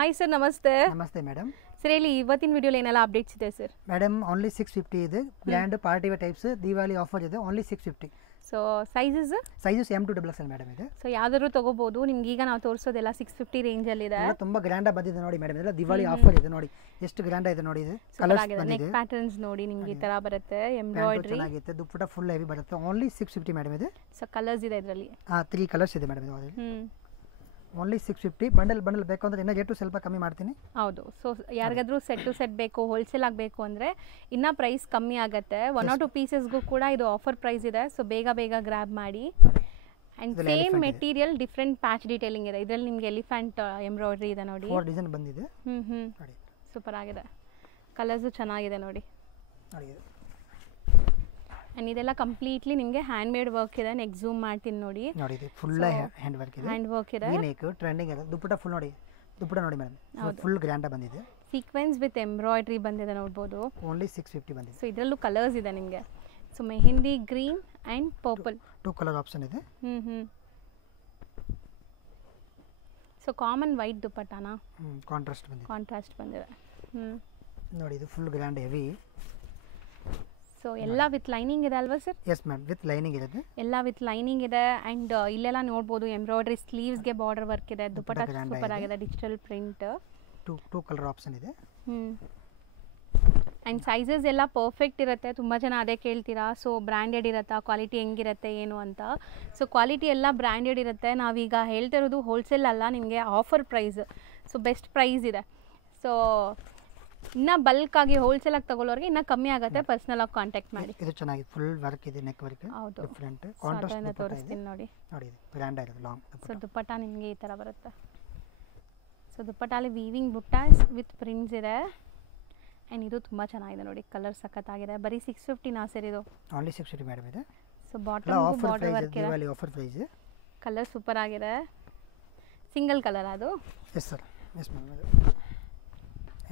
Hi sir, ನಮಸ್ತೆ. ನಮಸ್ತೆ madam. Sir ಹೇಳಿ, ಇವತ್ತಿನ ವಿಡಿಯೋಲಿ ಏನೆಲ್ಲ ಅಪ್ಡೇಟ್ಸ್ ಇದೆ ಸರ್? ಮೇಡಮ್ ಓನ್ಲಿ 650 ಇದೆ. Grand party wear types Diwali offer ಇದೆ. Only 650. So sizes M2 XXL madam ಇದೆ. ಸೊ ಯಾವ್ದಾದ್ರು ತಗೋಬಹುದು. ನಿಮ್ಗೆ ಈಗ ನಾವು ತೋರಿಸೋದೆಲ್ಲ 650 ರೇಂಜ್ ಅಲ್ಲಿ ಇದೆ. ತುಂಬಾ ಗ್ರ್ಯಾಂಡ್ ಬಂದಿದೆ ನೋಡಿ ಮೇಡಮ್. ಇದೆಲ್ಲ ದಿವಾಲಿ ಆಫರ್ ಇದೆ ನೋಡಿ. ಎಷ್ಟು ಗ್ರ್ಯಾಂಡ್ ಇದೆ ನೋಡಿ. ಇದು ಕಲರ್ಸ್ ಬಂದಿದೆ. ನೆಕ್ ಪ್ಯಾಟರ್ನ್ಸ್ ನೋಡಿ, ನಿಮ್ಗೆ ಈ ತರ ಬರುತ್ತೆ. ಎಂಬ್ರಾಯ್ಡರಿ ಚೆನ್ನಾಗಿದೆ. ದುಪ್ಪಟ್ಟ ಫುಲ್ ಹೆವಿ ಬರುತ್ತೆ. ಓನ್ಲಿ 650 ಮೇಡಮ್ ಇದೆ. ಸೊ ಕಲರ್ಸ್ ಇದೆ ಇದರಲ್ಲಿ. 3 ಕಲರ್ಸ್ ಇದೆ ಮೇಡಮ್ ಇದು. ಓನ್ಲಿ 650. ಬಂಡಲ್ ಬೇಕು ಅಂದ್ರೆ ಇನ್ನೂ ರೇಟು ಸ್ವಲ್ಪ ಕಮ್ಮಿ ಮಾಡ್ತೀನಿ. ಹೌದು. ಸೊ ಯಾರಿಗಾದ್ರೂ ಸೆಟ್ ಟು ಸೆಟ್ ಬೇಕು, ಹೋಲ್ಸೇಲ್ ಆಗಬೇಕು ಅಂದರೆ ಇನ್ನೂ ಪ್ರೈಸ್ ಕಮ್ಮಿ ಆಗುತ್ತೆ. 1 or 2 ಪೀಸಸ್ಗೂ ಕೂಡ ಇದು ಆಫರ್ ಪ್ರೈಸ್ ಇದೆ. ಸೊ ಬೇಗ ಗ್ರ್ಯಾಬ್ ಮಾಡಿ. And same material different patch detailing ಇದೆ. ಇದರಲ್ಲಿ ನಿಮಗೆ ಎಲಿಫೆಂಟ್ ಎಂಬ್ರಾಯ್ಡ್ರಿ ಇದೆ ನೋಡಿ. 4 ಡಿಸೈನ್ ಬಂದಿದೆ. ಸೂಪರ್ ಆಗಿದೆ. ಕಲರ್ಸು ಚೆನ್ನಾಗಿದೆ ನೋಡಿ. ಆ್ಯಂಡ್ ಇದೆಲ್ಲ ಕಂಪ್ಲೀಟ್ಲಿ ನಿಮಗೆ ಹ್ಯಾಂಡ್ ಮೇಡ್ ವರ್ಕ್ ಇದೆ. ನೆಕ್ ಝೂಮ್ ಮಾಡ್ತೀನಿ ನೋಡಿ. ಫುಲ್ ಹ್ಯಾಂಡ್ ವರ್ಕ್ ಇದೆ. ಹ್ಯಾಂಡ್ ವರ್ಕ್ ಇದೆ. ಯೂನಿಕ್ ಟ್ರೆಂಡಿಂಗ್ ಇದೆ. ದುಪ್ಪಟ್ಟ ಫುಲ್ ನೋಡಿ. ದುಪ್ಪಟ್ಟ ನೋಡಿ ಮೇಡಮ್, ಫುಲ್ ಗ್ರ್ಯಾಂಡ್ ಬಂದಿದೆ. ಸೀಕ್ವೆನ್ಸ್ ವಿತ್ ಎಂಬ್ರಾಯ್ಡ್ರಿ ಬಂದಿದೆ ನೋಡ್ಬೋದು. ಓನ್ಲಿ 650 ಬಂದಿದೆ. ಸೊ ಇದರಲ್ಲೂ ಕಲರ್ಸ್ ಇದೆ ನಿಮಗೆ. So mehendi green and purple 2 colour option ಇದೆ. ಸೊ ಕಾಮನ್ ವೈಟ್ ದುಪ್ಪಟ್ಟಾನಾ? ಕಾಂಟ್ರಾಸ್ಟ್ ಬಂದಿದೆ. ನೋಡಿ, ಇದು ಫುಲ್ ಗ್ರ್ಯಾಂಡ್ ಹೆವಿ. ಸೊ ಎಲ್ಲ ವಿತ್ ಲೈನಿಂಗ್ ಇದೆ ಅಲ್ವಾ sir? Yes ma'am, with lining ಇದೆ. ಎಲ್ಲ ವಿತ್ ಲೈನಿಂಗ್ ಇದೆ. ಆ್ಯಂಡ್ ಇಲ್ಲೆಲ್ಲ ನೋಡ್ಬೋದು ಎಂಬ್ರಾಯ್ಡ್ರಿ, ಸ್ಲೀವ್ಸ್ಗೆ ಬಾರ್ಡರ್ ವರ್ಕ್ ಇದೆ. ದುಪ್ಪಟ್ಟ ಸೂಪರ್ ಆಗಿದೆ. Digital print. 2 ಕಲರ್ ಆಪ್ಷನ್ ಇದೆ. ಆ್ಯಂಡ್ ಸೈಜಸ್ ಎಲ್ಲ ಪರ್ಫೆಕ್ಟ್ ಇರುತ್ತೆ. ತುಂಬ ಜನ ಅದೇ ಕೇಳ್ತೀರಾ. ಸೊ ಬ್ರ್ಯಾಂಡೆಡ್ ಇರುತ್ತಾ, ಕ್ವಾಲಿಟಿ ಹೆಂಗಿರುತ್ತೆ ಏನು ಅಂತ. ಸೊ ಕ್ವಾಲಿಟಿ ಎಲ್ಲ ಬ್ರ್ಯಾಂಡೆಡ್ ಇರುತ್ತೆ. ನಾವೀಗ ಹೇಳ್ತಿರೋದು ಹೋಲ್ಸೇಲ್ ಅಲ್ಲ, ನಿಮಗೆ offer price. So best price ಇದೆ. ಸೊ ಇನ್ನೂ ಬಲ್ಕಾಗಿ ಹೋಲ್ಸೇಲಾಗಿ ತಗೊಳ್ಳೋರಿಗೆ ಇನ್ನೂ ಕಮ್ಮಿ ಆಗುತ್ತೆ. ಪರ್ಸನಲ್ ಆಗಿ ಕಾಂಟ್ಯಾಕ್ಟ್ ಮಾಡಿ. ಇದು ಚೆನ್ನಾಗಿದೆ. ಫುಲ್ ವರ್ಕ್ ಇದೆ. Neck work. ಹೌದು, ಡಿಫರೆಂಟ್ ಕಾಂಟ್ರಾಸ್ಟ್ ತೋರಿಸ್ತೀನಿ ನೋಡಿ. ನೋಡಿ, ಗ್ರ್ಯಾಂಡ್ ಆಗಿದೆ. ಲಾಂಗ್ ಸೊ ದುಪ್ಪಟ್ಟ ನಿಮಗೆ ಈ ಥರ ಬರುತ್ತೆ. ಸೊ ದುಪ್ಪಟ್ಟಲ್ಲಿ ವೀವಿಂಗ್ ಬುಟ್ಟಾಸ್ ವಿತ್ ಪ್ರಿಂಟ್ಸ್ ಇದೆ. ಆ್ಯಂಡ್ ಇದು ತುಂಬ ಚೆನ್ನಾಗಿದೆ ನೋಡಿ. ಕಲರ್ ಸಖತ್ತಾಗಿದೆ. ಬರೀ 650 ಸರ್ ಇದು? ಓನ್ಲಿ 650 ಮೇಡಮ್ ಇದೆ. ಸೊ ಬಾಟಮ್ ಬಾರ್ಡರ್ ವರ್ಕ್ ಇದೆ. Diwali offer price. Colour super ಆಗಿದೆ. ಸಿಂಗಲ್ ಕಲರ್ ಅದು? Yes sir. Yes ma'am.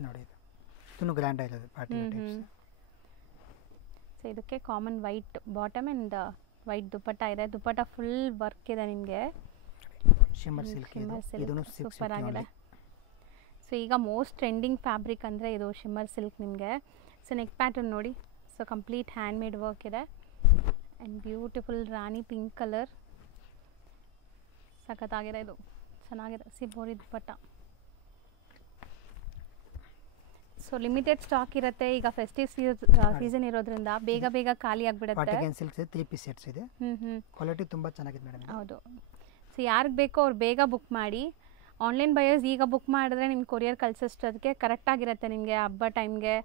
ನೋಡಿ, ಇದು ಗ್ರ್ಯಾಂಡ್ ಆಗಿದೆ. Party types. ಸೊ ಇದಕ್ಕೆ common white bottom and white dupatta ಇದೆ. ದುಪ್ಪಟ್ಟ ಫುಲ್ ವರ್ಕ್ ಇದೆ ನಿಮಗೆ. ಶಿಮ್ಮರ್ ಸಿಲ್ಕ್ ಸೂಪರ್ ಆಗಿದೆ. ಸೊ ಈಗ ಮೋಸ್ಟ್ ಟ್ರೆಂಡಿಂಗ್ ಫ್ಯಾಬ್ರಿಕ್ ಅಂದರೆ ಇದು ಶಿಮ್ಮರ್ ಸಿಲ್ಕ್ ನಿಮಗೆ. ಸೊ ನೆಕ್ ಪ್ಯಾಟರ್ನ್ ನೋಡಿ. So complete handmade work ಇದೆ. And beautiful Rani pink colour. ಸಖತ್ತಾಗಿದೆ. ಇದು ಚೆನ್ನಾಗಿದೆ. ಸಿಬೋರಿ ದುಪ್ಪಟ್ಟ. ಸೊ ಲಿಮಿಟೆಡ್ ಸ್ಟಾಕ್ ಇರುತ್ತೆ. ಈಗ ಫೆಸ್ಟಿವ್ ಸೀಸನ್ ಇರೋದ್ರಿಂದ ಬೇಗ ಖಾಲಿ ಆಗಿಬಿಡುತ್ತೆ. ಪಾರ್ಟಿಗನ್ ಸಿಲ್ಕ್ಸ್ 3 ಪೀಸ್ ಸೆಟ್ಸ್ ಇದೆ. ಕ್ವಾಲಿಟಿ ತುಂಬ ಚೆನ್ನಾಗಿದೆ ಮೇಡಮ್. ಹೌದು. ಸೊ ಯಾರಿಗೆ ಬೇಕೋ ಅವ್ರು ಬೇಗ ಬುಕ್ ಮಾಡಿ. ಆನ್ಲೈನ್ ಬಯರ್ಸ್ ಈಗ ಬುಕ್ ಮಾಡಿದ್ರೆ ನಿಮ್ಗೆ ಕೊರಿಯರ್ ಕಳಿಸೋಷ್ಟೊತ್ತಿಗೆ ಕರೆಕ್ಟಾಗಿರುತ್ತೆ ನಿಮಗೆ ಹಬ್ಬ ಟೈಮ್ಗೆ.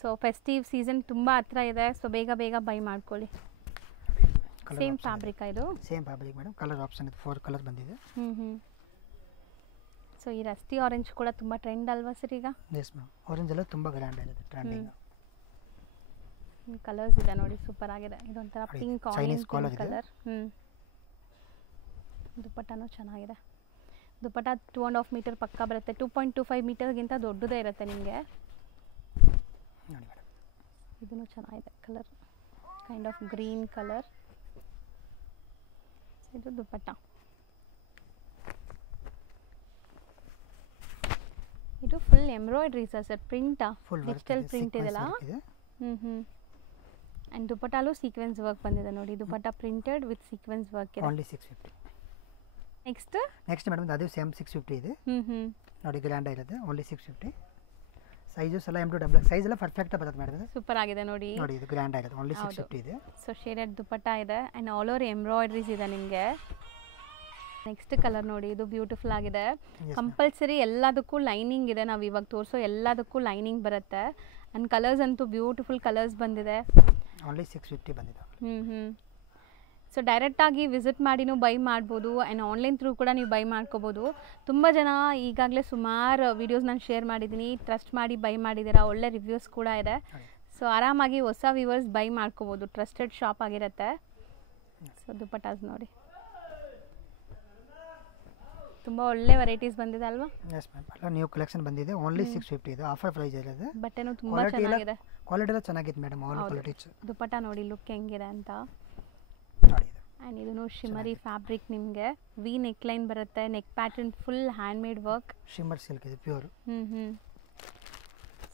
ಸೊ ಫೆಸ್ಟಿವ್ ಸೀಸನ್ ತುಂಬ ಹತ್ರ ಇದೆ. ಸೊ ಬೇಗ ಬೈ ಮಾಡ್ಕೊಳ್ಳಿ. ಸೇಮ್ ಫ್ಯಾಬ್ರಿಕಾ ಇದು? Same fabric madam. Colour option ಇದೆ. 4 ಕಲರ್ ಬಂದಿದೆ. ಸೊ ಈ ರಸ್ಟಿ ಆರೆಂಜ್ ಕೂಡ ತುಂಬ ಟ್ರೆಂಡ್ ಅಲ್ವಾ ಸರ್ ಈಗ? Yes ma'am. ಆರೆಂಜ್ ಎಲ್ಲ ತುಂಬ ಗ್ರ್ಯಾಂಡ್ ಆಗಿದೆ. ಟ್ರೆಂಡಿಂಗ್ ಕಲರ್ಸ್ ಇದೆ ನೋಡಿ. ಸೂಪರ್ ಆಗಿದೆ. ಇದೊಂಥರ ಪಿಂಕ್ ಆರೆಂಜ್ ಕಲರ್. ದುಪ್ಪಟ್ಟನೂ ಚೆನ್ನಾಗಿದೆ. ದುಪ್ಪಟ್ಟ 2.5 ಮೀಟರ್ ಪಕ್ಕ ಬರುತ್ತೆ. 2.25 ಮೀಟರ್ಗಿಂತ ದೊಡ್ಡದೇ ಇರುತ್ತೆ ನಿಮಗೆ. ಇದೂ ಚೆನ್ನಾಗಿದೆ. Colour kind of green colour. ಇದು ದುಪ್ಪಟ್ಟ. ಇದು ಫುಲ್ ಎಂಬ್ರಾಯ್ಡ್ರಿ ಸರ್. ಪ್ರಿಂಟಾ? ಡಿಜಿಟಲ್ ಪ್ರಿಂಟ್ ಇದೆಲ್ಲ. ಆ್ಯಂಡ್ ದುಪ್ಪಟ್ಟಲ್ಲೂ ಸೀಕ್ವೆನ್ಸ್ ವರ್ಕ್ ಬಂದಿದೆ ನೋಡಿ. Dupatta printed with sequence work ಇದೆ. ಓನ್ಲಿ 650. ನೆಕ್ಸ್ಟ್ ಮೇಡಮ್ ಅದೇ ಸೇಮ್ 650 ಇದೆ. ನೋಡಿ, ಗ್ರ್ಯಾಂಡ್ ಆಗಿರುತ್ತೆ. ಓನ್ಲಿ 650. ಸೈಜಸ್ ಎಲ್ಲ M2 XXL ಸೈಜ್ ಎಲ್ಲ ಪರ್ಫೆಕ್ಟ್ ಬರುತ್ತೆ ಮೇಡಮ್. ಸೂಪರ್ ಆಗಿದೆ ನೋಡಿ. ನೋಡಿ, ಇದು ಗ್ರ್ಯಾಂಡ್ ಆಗಿದೆ. ಓನ್ಲಿ 650 ಇದೆ. ಸೊ ಶೇಡೆಡ್ ದುಪ್ಪಟ್ಟ ಇದೆ. ಆ್ಯಂಡ್ ಆಲ್ ಓವರ್ ಎಂಬ್ರಾಯ್ಡ್ರೀಸ್ ಇದೆ ನಿಮಗೆ. ನೆಕ್ಸ್ಟ್ ಕಲರ್ ನೋಡಿ. ಇದು ಬ್ಯೂಟಿಫುಲ್ ಆಗಿದೆ. ಕಂಪಲ್ಸರಿ ಎಲ್ಲದಕ್ಕೂ ಲೈನಿಂಗ್ ಇದೆ. ನಾವು ಇವಾಗ ತೋರಿಸೋ ಎಲ್ಲದಕ್ಕೂ ಲೈನಿಂಗ್ ಬರುತ್ತೆ. ಆ್ಯಂಡ್ ಕಲರ್ಸ್ ಅಂತೂ ಬ್ಯೂಟಿಫುಲ್ ಕಲರ್ಸ್ ಬಂದಿದೆ. ಓನ್ಲಿ 650 ಬಂದಿದೆ. ಸೊ ಡೈರೆಕ್ಟಾಗಿ ವಿಸಿಟ್ ಮಾಡಿನೂ ಬೈ ಮಾಡ್ಬೋದು. ಆ್ಯಂಡ್ ಆನ್ಲೈನ್ ಥ್ರೂ ಕೂಡ ನೀವು ಬೈ ಮಾಡ್ಕೋಬೋದು. ತುಂಬ ಜನ ಈಗಾಗಲೇ ಸುಮಾರು ವೀಡಿಯೋಸ್ ನಾನು ಶೇರ್ ಮಾಡಿದ್ದೀನಿ. ಟ್ರಸ್ಟ್ ಮಾಡಿ ಬೈ ಮಾಡಿದ್ದೀರಾ. ಒಳ್ಳೆ ರಿವ್ಯೂಸ್ ಕೂಡ ಇದೆ. ಸೊ ಆರಾಮಾಗಿ ಹೊಸ ವ್ಯೂವರ್ಸ್ ಬೈ ಮಾಡ್ಕೋಬೋದು. ಟ್ರಸ್ಟೆಡ್ ಶಾಪ್ ಆಗಿರುತ್ತೆ. ಸೊ ದುಪ್ಪಟ್ಟಾಸ್ ನೋಡಿ. ತುಂಬ ಒಳ್ಳೆ ವೆರೈಟೀಸ್ ಬಂದಿದೆ ಅಲ್ವಾ? Yes ma'am. ಎಲ್ಲ ನ್ಯೂ ಕಲೆಕ್ಷನ್ ಬಂದಿದೆ. ಓನ್ಲಿ 650 ಇದೆ. ಆಫರ್ ಪ್ರೈಸ್ ಇರೋದು. ಬಟ್ಟೆನೂ ತುಂಬ ಚೆನ್ನಾಗಿದೆ. ಕ್ವಾಲಿಟಿ ಎಲ್ಲ ಚೆನ್ನಾಗಿದೆ ಮೇಡಮ್. All qualities. ದುಪ್ಪಟ್ಟ ನೋಡಿ ಲುಕ್ ಹೆಂಗಿದೆ ಅಂತ. ನೋಡಿ, ಆ್ಯಂಡ್ ಇದೂ ಶಿಮರಿ ಫ್ಯಾಬ್ರಿಕ್ ನಿಮಗೆ ವಿ ನೆಕ್ ಲೈನ್ ಬರುತ್ತೆ, neck pattern full hand made work. Shimmer silk ಇದು ಪ್ಯೂರ್.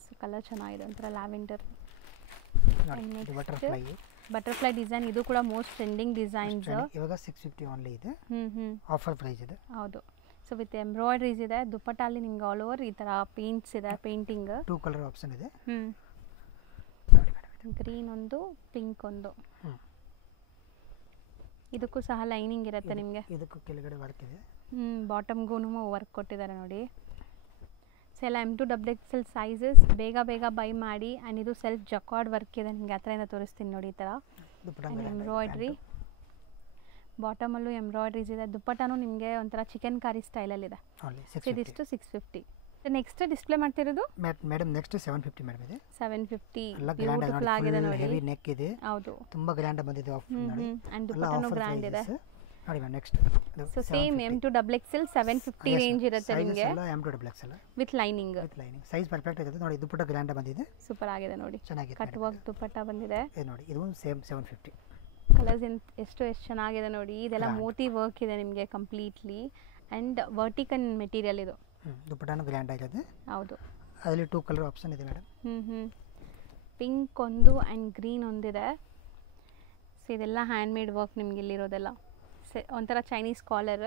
ಸೊ ಕಲರ್ ಚೆನ್ನಾಗಿದೆ, ಒಂಥರ ಲ್ಯಾವೆಂಡರ್. ಬಟರ್ಫ್ಲೈ ಬಟರ್ಫ್ಲೈ ಡಿಸೈನ್, ಇದು ಕೂಡ ಮೋಸ್ಟ್ ಟ್ರೆಂಡಿಂಗ್ ಡಿಸೈನ್ಸ್. ಇವಾಗ 650 ಓನ್ಲಿ ಇದೆ, ಆಫರ್ ಪ್ರೈಸ್ ಇದೆ. ಹೌದು. ಸೊ ವಿತ್ ಎಂಬ್ರಾಯ್ಡ್ರೀಸ್ ಇದೆ. ದುಪ್ಪಟ್ಟಲ್ಲಿ ನಿಮ್ಗೆ ಆಲ್ ಓವರ್ ಈ ಥರ ಪೇಂಟ್ಸ್ ಇದೆ, ಪೇಂಟಿಂಗ್. 2 ಕಲರ್ ಆಪ್ಷನ್ ಇದೆ. ಗ್ರೀನ್ ಒಂದು, ಪಿಂಕ್ ಒಂದು. ಇದಕ್ಕೂ ಸಹ ಲೈನಿಂಗ್ ಇರುತ್ತೆ ನಿಮಗೆ. ಇದಕ್ಕೂ ಕೆಳಗಡೆ ವರ್ಕ್ ಇದೆ. ಬಾಟಮ್ಗೂ ವರ್ಕ್ ಕೊಟ್ಟಿದ್ದಾರೆ ನೋಡಿ. ಸೊ ಎಲ್ಲ M2XXL ಸೈಜಸ್. ಬೇಗ ಬೇಗ ಬೈ ಮಾಡಿ. ಆ್ಯಂಡ್ ಇದು ಸೆಲ್ಫ್ ಜಕಾರ್ಡ್ ವರ್ಕ್ ಇದೆ ನಿಮಗೆ, ಹತ್ರದಿಂದ ತೋರಿಸ್ತೀನಿ ನೋಡಿ. ಈ ಥರ ಎಂಬ್ರಾಯ್ಡ್ರಿ, ಬಾಟಮಲ್ಲೂ ಎಂಬ್ರಾಯ್ಡ್ರೀಸ್ ಇದೆ. ದುಪ್ಪಟ್ಟನೂ ನಿಮಗೆ ಒಂಥರ ಚಿಕನ್ ಕಾರಿ ಸ್ಟೈಲಲ್ಲಿದೆ. ಇದಿಷ್ಟು 650. ನೆಕ್ಸ್ಟ್ ಡಿಸ್ಪ್ಲೇ ಮಾಡ್ತಿರೋದು ಮೇಡಮ್ ನೆಕ್ಸ್ಟ್ 750 ಮೇಡಮ್ ಇದೆ. 750 ಎಲ್ಲ ಗ್ರ್ಯಾಂಡ್ ಬ್ಯೂಟಿಫುಲ್ ಆಗಿದೆ ನೋಡಿ. ಹೆವಿ ನೆಕ್ ಇದೆ. ಹೌದು, ತುಂಬಾ ಗ್ರ್ಯಾಂಡ್ ಬಂದಿದೆ ಆಫರ್ ನೋಡಿ. ಅಂಡ್ ದುಪ್ಪಟ್ಟನೂ ಗ್ರ್ಯಾಂಡ್ ಇದೆ ನೋಡಿ. Next so same M2XXL 750 range ಇರುತ್ತೆ ನಿಮಗೆ. ಎಲ್ಲ M2XXL with lining. Size perfect ಇದೆ ನೋಡಿ. ದುಪ್ಪಟ್ಟ ಗ್ರ್ಯಾಂಡ್ ಬಂದಿದೆ, ಸೂಪರ್ ಆಗಿದೆ ನೋಡಿ. ಚೆನ್ನಾಗಿದೆ. ಕಟ್ ವರ್ಕ್ ದುಪ್ಪಟ್ಟ ಬಂದಿದೆ. ಇದು ನೋಡಿ, ಇದು ಸೇಮ್ 750. ಕಲರ್ಸ್ ಎಷ್ಟು ಚೆನ್ನಾಗಿದೆ ನೋಡಿ. ಇದೆಲ್ಲ ಮೋತಿ ವರ್ಕ್ ಇದೆ ನಿಮಗೆ ಕಂಪ್ಲೀಟ್ಲಿ. ಆ್ಯಂಡ್ ವರ್ಟಿಕಲ್ ಮೆಟೀರಿಯಲ್ ಇದು. ದುಪ್ಪಟ್ಟನೂ ಗ್ರ್ಯಾಂಡ್ ಆಗಿದೆ. ಹೌದು, ಅದರಲ್ಲಿ 2 ಕಲರ್ ಆಪ್ಷನ್ ಇದೆ ಮೇಡಮ್. ಪಿಂಕ್ ಒಂದು ಆ್ಯಂಡ್ ಗ್ರೀನ್ ಒಂದಿದೆ. ಸೊ ಇದೆಲ್ಲ ಹ್ಯಾಂಡ್ ಮೇಡ್ ವರ್ಕ್ ನಿಮ್ಗೆ ಇಲ್ಲಿರೋದೆಲ್ಲ. ಒಂಥರ ಚೈನೀಸ್ ಕಾಲರ್.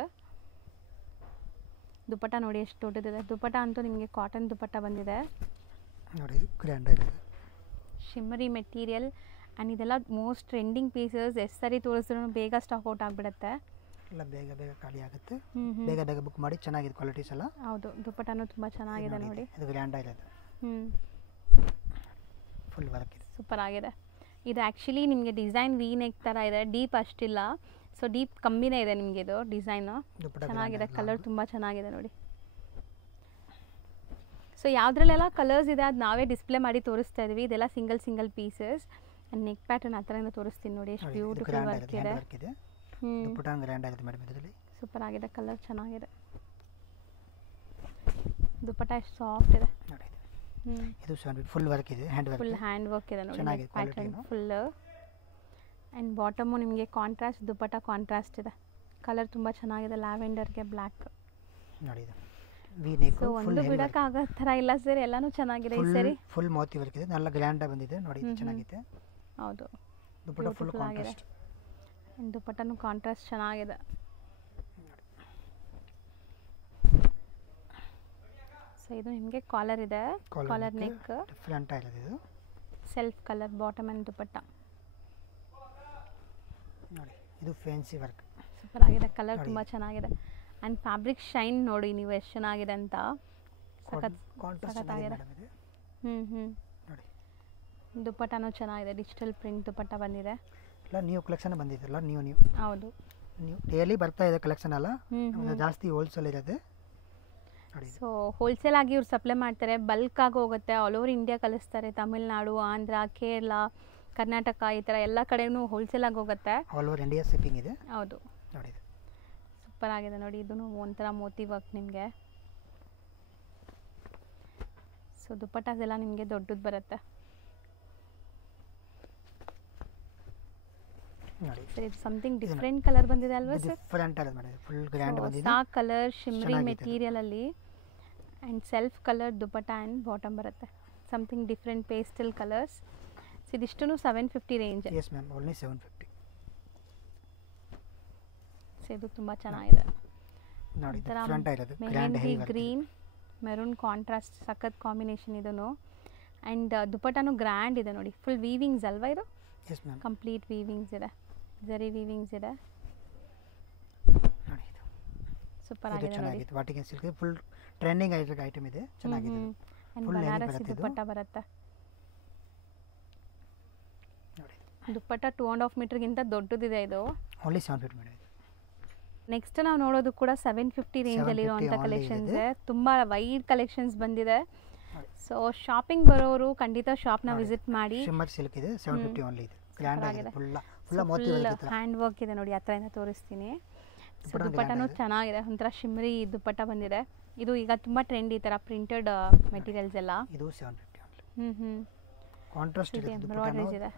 ದುಪ್ಪಟ್ಟ ನೋಡಿ ಎಷ್ಟು ದೊಡ್ಡದಿದೆ. ದುಪ್ಪಟ್ಟ ಅಂತೂ ನಿಮಗೆ ಕಾಟನ್ ದುಪ್ಪಟ್ಟ ಬಂದಿದೆ ನೋಡಿ, ಗ್ರ್ಯಾಂಡ್ ಆಗಿದೆ. ಶಿಮ್ಮರಿ ಮೆಟೀರಿಯಲ್. ಆ್ಯಂಡ್ ಇದೆಲ್ಲ ಮೋಸ್ಟ್ ಟ್ರೆಂಡಿಂಗ್ ಪೀಸಸ್. ಎಷ್ಟು ಸರಿ ತೋರಿಸಿದ್ರು ಬೇಗ ಸ್ಟಾಕ್ ಔಟ್ ಆಗಿಬಿಡುತ್ತೆ. ಎಲ್ಲ ಬೇಗ ಬೇಗ ಖಾಲಿ ಆಗುತ್ತೆ. ಬೇಗ ಬೇಗ ಬುಕ್ ಮಾಡಿ. ಚೆನ್ನಾಗಿದೆ ಕ್ವಾಲಿಟೀಸ್ ಎಲ್ಲ. ಹೌದು, ದುಪ್ಪಟ್ಟನೂ ತುಂಬ ಚೆನ್ನಾಗಿದೆ ನೋಡಿ. ಇದು ಗ್ರ್ಯಾಂಡ್ ಆಗಿದೆ. ಫುಲ್ ವರ್ಕ್ ಇದೆ, ಸೂಪರ್ ಆಗಿದೆ. ಇದು ಆ್ಯಕ್ಚುಲಿ ನಿಮಗೆ ಡಿಸೈನ್ ವಿ ನೆಕ್ ಥರ ಇದೆ, ಡೀಪ್ ಅಷ್ಟಿಲ್ಲ. ಸೊ ಡೀಪ್ ಕಮ್ಮಿನೇ ಇದೆ ನಿಮಗೆ ಇದು ಡಿಸೈನು. ಚೆನ್ನಾಗಿದೆ, ಕಲರ್ ತುಂಬ ಚೆನ್ನಾಗಿದೆ ನೋಡಿ. ಸೊ ಯಾವುದ್ರಲ್ಲೆಲ್ಲ ಕಲರ್ಸ್ ಇದೆ ಅದು ನಾವೇ ಡಿಸ್ಪ್ಲೇ ಮಾಡಿ ತೋರಿಸ್ತಾ ಇದ್ವಿ. ಇದೆಲ್ಲ ಸಿಂಗಲ್ ಪೀಸಸ್. ನೆಕ್ ಪ್ಯಾಟರ್ನ್ ಆ ಥರದಿಂದ ತೋರಿಸ್ತೀನಿ ನೋಡಿ. ಎಷ್ಟು ಬ್ಯೂಟಿಫುಲ್ ವರ್ಕ್ ಇದೆ. ಗ್ರ್ಯಾಂಡ್ ಆಗಿದೆ ಮೇಡಮ್. ಇದರಲ್ಲಿ ಸೂಪರ್ ಆಗಿದೆ, ಕಲರ್ ಚೆನ್ನಾಗಿದೆ. ದುಪ್ಪಟ್ಟ ಎಷ್ಟು ಸಾಫ್ಟ್ ಇದೆ ನೋಡಿ. ಇದು ಫುಲ್ ವರ್ಕ್ ಇದೆ, hand work. Full hand work ಇದೆ ನೋಡಿ. Pattern full. ಆ್ಯಂಡ್ ಬಾಟಮು ನಿಮಗೆ ಕಾಂಟ್ರಾಸ್ಟ್, ದುಪ್ಪಟ್ಟ ಕಾಂಟ್ರಾಸ್ಟ್ ಇದೆ. ಕಲರ್ ತುಂಬ ಚೆನ್ನಾಗಿದೆ, ಲ್ಯಾವೆಂಡರ್ಗೆ ಬ್ಲ್ಯಾಕ್ ನೋಡಿ. ಇದು ವಿ ನೆಕ್. ಸೊ ಒಂದು ಬಿಡೋಕ್ಕಾಗೋ ಥರ ಇಲ್ಲ ಸರ್, ಎಲ್ಲನೂ ಚೆನ್ನಾಗಿದೆ ಈ ಸರಿ. ಫುಲ್ ಮೋತಿ ವರ್ಕ್ ಇದೆ, ಎಲ್ಲ ಗ್ರ್ಯಾಂಡ್ ಬಂದಿದೆ ನೋಡಿ. ಚೆನ್ನಾಗಿದೆ. ಹೌದು, ದುಪ್ಪಟ್ಟ ಫುಲ್ ಕಾಂಟ್ರಾಸ್ಟ್. ದುಪ್ಪಟ್ಟನೂ ಕಾಂಟ್ರಾಸ್ಟ್ ಚೆನ್ನಾಗಿದೆ. ಸೊ ಇದು ನಿಮಗೆ ಕಾಲರ್ ಇದೆ, ಕಾಲರ್ ನೆಕ್. ಡಿಫರೆಂಟ್ ಆಗಿದೆ ಇದು. ಸೆಲ್ಫ್ ಕಲರ್ ಬಾಟಮ್ ಆ್ಯಂಡ್ ದುಪ್ಪಟ್ಟ ನೋಡಿ. ಇದು ಫ್ಯಾನ್ಸಿ ವರ್ಕ್, ಸೂಪರ್ ಆಗಿದೆ. ಕಲರ್ ತುಂಬ ಚೆನ್ನಾಗಿದೆ. ಆ್ಯಂಡ್ ಫ್ಯಾಬ್ರಿಕ್ ಶೈನ್ ನೋಡಿ ನೀವು ಎಷ್ಟು ಚೆನ್ನಾಗಿದೆ ಅಂತ. ಸಖತ್ತಾಗಿದೆ. ನೋಡಿ, ದುಪ್ಪಟ್ಟನೂ ಚೆನ್ನಾಗಿದೆ. ಡಿಜಿಟಲ್ ಪ್ರಿಂಟ್ ದುಪ್ಪಟ್ಟ ಬಂದಿದೆ. ಎಲ್ಲ ನ್ಯೂ ಕಲೆಕ್ಷನ್ ಬಂದಿದೆ, ಎಲ್ಲ ನ್ಯೂ. ಹೌದು, ನ್ಯೂ ಡೈಲಿ ಬರ್ತಾ ಇದೆ ಕಲೆಕ್ಷನ್ ಎಲ್ಲ. ಜಾಸ್ತಿ ಹೋಲ್ಸೇಲ್ ಇರುತ್ತೆ. ಸೊ ಹೋಲ್ಸೇಲ್ ಆಗಿ ಇವ್ರು ಸಪ್ಲೈ ಮಾಡ್ತಾರೆ, ಬಲ್ಕ್ ಆಗಿ ಹೋಗುತ್ತೆ. ಆಲ್ ಓವರ್ ಇಂಡಿಯಾ ಕಳಿಸ್ತಾರೆ. ತಮಿಳ್ನಾಡು, ಆಂಧ್ರ, ಕೇರಳ, ಕರ್ನಾಟಕ ಈ ಥರ ಎಲ್ಲ ಕಡೆನೂ ಹೋಲ್ಸೇಲ್ ಆಗಿ ಹೋಗುತ್ತೆ. ಆಲ್ ಓವರ್ ಇಂಡಿಯಾ ಶಿಪ್ಪಿಂಗ್ ಇದೆ. ಹೌದು ನೋಡಿ, ಸೂಪರ್ ಆಗಿದೆ ನೋಡಿ. ಇದೂ ಒಂಥರ ಮೋತಿ ವರ್ಕ್ ನಿಮಗೆ. ಸೊ ದುಪ್ಪಟ್ಟಾಸ್ ಎಲ್ಲ ನಿಮಗೆ ದೊಡ್ಡದು ಬರುತ್ತೆ ನೋಡಿ. ಸರ್ ಇದು ಸಮಥಿಂಗ್ ಡಿಫ್ರೆಂಟ್ ಕಲರ್ ಬಂದಿದೆ ಅಲ್ವಾ ಸರ್? ಡಿಫರೆಂಟ್ ಆಗಿದೆ ಮೇಡಮ್, ಫುಲ್ ಗ್ರ್ಯಾಂಡ್ ಬಂದಿದೆ. ಸಾ ಕಲರ್ ಶಿಮ್ರಿ ಮೆಟೀರಿಯಲ್ ಅಲ್ಲಿ and self colour dupatta and bottom ಬರುತ್ತೆ. Something different pastel colours. So ಇದಿಷ್ಟು 750 range. Yes ma'am, only 750. So ಇದು ತುಂಬ ಚೆನ್ನಾಗಿದೆ ನೋಡಿ. ಡಿಫರೆಂಟ್ ಆಗಿದೆ, grand heavy work. Green maroon contrast ಸಖತ್ ಕಾಂಬಿನೇಷನ್ ಇದನ್ನು. ಆ್ಯಂಡ್ ದುಪ್ಪಟ್ಟನೂ ಗ್ರ್ಯಾಂಡ್ ಇದೆ ನೋಡಿ. ಫುಲ್ ವೀವಿಂಗ್ಸ್ ಅಲ್ವಾ ಇದು? ಎಸ್ ಮ್ಯಾಮ್, ಕಂಪ್ಲೀಟ್ ವೀವಿಂಗ್ಸ್ ಇದೆ, ಜರಿ ವೀವಿಂಗ್ಸ್ ಇದೆ ನೋಡಿ. ಇದು ಸೂಪರ್ ಆಗಿದೆ ನೋಡಿ. ವಾಟಿಕನ್ ಸಿಲ್ಕ್ ಫುಲ್ ಟ್ರೆಂಡಿಂಗ್ ಐಟಮ್ ಇದೆ, ಚೆನ್ನಾಗಿದೆ. ಆ್ಯಂಡ್ ಬನಾರಸಿ ದುಪ್ಪಟ್ಟ ಬರುತ್ತೆ ನೋಡಿ. ದುಪ್ಪಟ್ಟ 2.5 ಮೀಟರ್ಗಿಂತ ದೊಡ್ಡದಿದೆ ಇದು. Only 750 madam. ನೆಕ್ಸ್ಟ್ ನಾವು ನೋಡೋದು ಕೂಡ 750 ರೇಂಜಲ್ಲಿ ಇರುವಂಥ ಕಲೆಕ್ಷನ್ಸ್. ತುಂಬ ವೈಡ್ ಕಲೆಕ್ಷನ್ಸ್ ಬಂದಿದೆ. ಸೊ ಶಾಪಿಂಗ್ ಬರೋರು ಖಂಡಿತ ಶಾಪ್ನ ವಿಸಿಟ್ ಮಾಡಿ. ಶಿಮ್ಮರ್ ಸಿಲ್ಕ್ ಇದೆ, 750 ಓನ್ಲಿ ಇದೆ. ಗ್ರ್ಯಾಂಡ್ ಆಗಿದೆ, ಫುಲ್ ಮೋತಿ ವರ್ಕ್ ಇದೆ, ಹ್ಯಾಂಡ್ ವರ್ಕ್ ಇದೆ ನೋಡಿ. ಹತ್ರದಿಂದ ತೋರಿಸ್ತೀನಿ. ದುಪ್ಪಟ್ಟನೂ ಚೆನ್ನಾಗಿದೆ, ಒಂಥರ ಶಿಮ್ರಿ ದುಪ್ಪಟ್ಟ ಬಂದಿದೆ. ಇದು ಈಗ ತುಂಬ ಟ್ರೆಂಡ್ ಈ ಥರ ಪ್ರಿಂಟೆಡ್ ಮೆಟೀರಿಯಲ್ಸ್ ಎಲ್ಲ. ಇದು 750 ಓನ್ಲಿ. ಕಾಂಟ್ರಾಸ್ಟ್ ಇದೆ, ಎಂಬ್ರಾಯ್ಡ್ರೀಸ್ ಇದೆ,